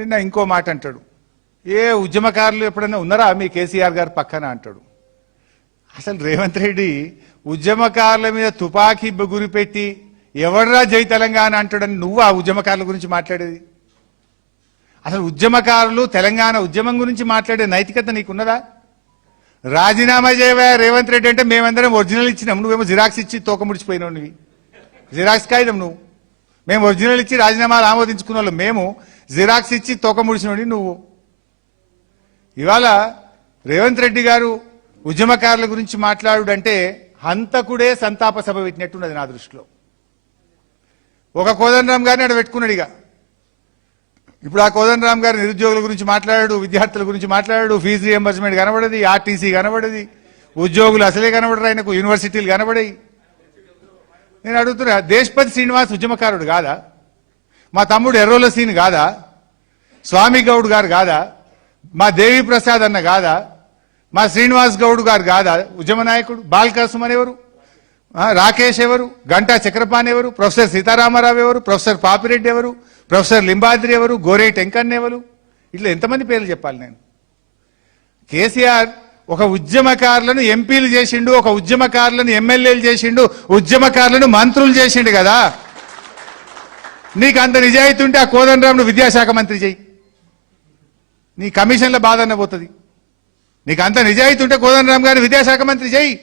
నిన్న ఇంకో మాట అంటాడు, ఏ ఉద్యమకారులు ఎప్పుడైనా ఉన్నారా మీ కేసీఆర్ గారు పక్కన అంటాడు. అసలు రేవంత్ రెడ్డి ఉద్యమకారుల మీద తుపాకీ గురిపెట్టి ఎవడరా జై తెలంగాణ అంటాడని నువ్వు ఆ ఉద్యమకారుల గురించి మాట్లాడేది? అసలు ఉద్యమకారులు తెలంగాణ ఉద్యమం గురించి మాట్లాడే నైతికత నీకున్నదా? రాజీనామా చేయవా రేవంత్ రెడ్డి అంటే మేమందరం ఒరిజినల్ ఇచ్చినాం, నువ్వేమో జిరాక్స్ ఇచ్చి తోక ముడిచిపోయినావు. నువ్వు జిరాక్స్ కాగితం, నువ్వు మేము ఒరిజినల్ ఇచ్చి రాజీనామాలు ఆమోదించుకున్న వాళ్ళు, మేము జిరాక్స్ ఇచ్చి తోక ముడిచినోడి నువ్వు. ఇవాళ రేవంత్ రెడ్డి గారు ఉద్యమకారుల గురించి మాట్లాడుడంటే హంతకుడే సంతాప సభ పెట్టినట్టున్నది నా దృష్టిలో. ఒక కోదండరామ్ గారిని అక్కడ పెట్టుకున్నాడు. ఇక ఇప్పుడు ఆ కోదండరామ్ గారు నిరుద్యోగుల గురించి మాట్లాడాడు, విద్యార్థుల గురించి మాట్లాడాడు, ఫీజు రియంబర్స్మెంట్ కనబడది, ఆర్టీసీ కనబడది, ఉద్యోగులు అసలే కనబడరు, ఆయనకు యూనివర్సిటీలు కనబడాయి. నేను అడుగుతున్నా, దేశపతి శ్రీనివాస్ ఉద్యమకారుడు కాదా? మా తమ్ముడు ఎర్రోల సీన్ కాదా? స్వామి గౌడ్ గారు కాదా? మా దేవి ప్రసాద్ అన్న కాదా? మా శ్రీనివాస్ గౌడ్ గారు కాదా ఉద్యమ నాయకుడు? బాల్కసుమన్ ఎవరు? రాకేష్ ఎవరు? గంటా చక్రపాణి ఎవరు? ప్రొఫెసర్ సీతారామరావు ఎవరు? ప్రొఫెసర్ పాపిరెడ్డి ఎవరు? ప్రొఫెసర్ లింబాద్రి ఎవరు? గోరేట్ వెంకన్న ఎవరు? ఇట్లా ఎంతమంది పేర్లు చెప్పాలి నేను? కేసీఆర్ ఒక ఉద్యమకారులను ఎంపీలు చేసిండు, ఒక ఉద్యమకారులను ఎమ్మెల్యేలు చేసిండు, ఉద్యమకారులను మంత్రులు చేసిండు కదా. నీకు అంత నిజాయితీ ఉంటే ఆ కోదండరాంను విద్యాశాఖ మంత్రి చేయి, నీ కమిషన్ల బాధన్న పోతుంది. నీకు అంత నిజాయితీ ఉంటే కోదండరాం గారిని విద్యాశాఖ మంత్రి చేయి.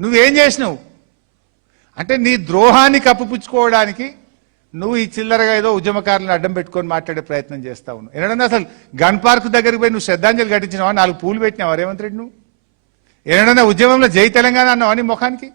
నువ్వేం చేసినావు అంటే నీ ద్రోహాన్ని కప్పుపుచ్చుకోవడానికి నువ్వు ఈ చిల్లరగా ఏదో ఉద్యమకారులను అడ్డం పెట్టుకొని మాట్లాడే ప్రయత్నం చేస్తా ఉన్నావు. ఏదన్నా అసలు గన్ పార్క్ దగ్గరికి పోయి నువ్వు శ్రద్ధాంజలి ఘటించినావా? 4 పూలు పెట్టినావా రేవంత్ రెడ్డి? నువ్వు ఏదన్నా ఉద్యమంలో జై తెలంగాణ అన్నావా నీ ముఖానికి?